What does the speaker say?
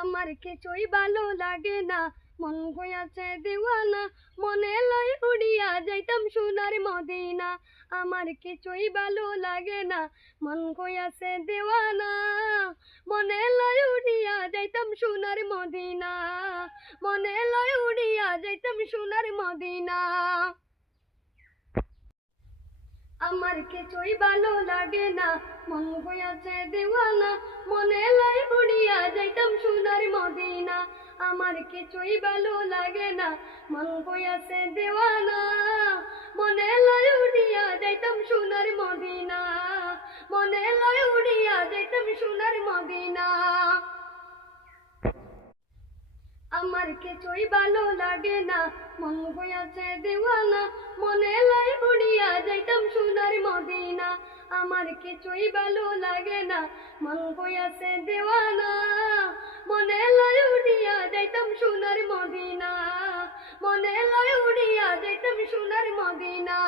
আমার কিছুই ভালো লাগে না, মন হইয়াছে দিওয়ানা, মনে লয় উড়িয়া যাইতাম সোনার মদিনা। আমার কিছুই ভালো লাগে না, মন হইয়াছে দিওয়ানা, মনে লয় উড়িয়া যাইতাম সোনার মদিনা, মনে লয় উড়িয়া যাইতাম সোনার মদিনা। আমার কিছুই ভালো লাগে না, মন হইয়াছে দিওয়ানা, মনে লয় উড়িয়া যাইতাম সোনার মদিনা। আমার কিছুই ভালো লাগে না, মন হইয়াছে দিওয়ানা, মনে লয় উড়িয়া যাইতাম সোনার মদিনা, মনে লয় উড়িয়া যাইতাম সোনার মদিনা। আমার কিছুই ভালো লাগে না, মন হইয়াছে দিওয়ানা, মনে লয় উড়িয়া যাইতাম সোনার মদিনা। আমার কিছুই ভালো লাগে না, মন হইয়াছে দিওয়ানা, মনে লয় উড়িয়া যাইতাম সোনার মদিনা, মনে লয় উড়িয়া যাইতাম সোনার মদিনা।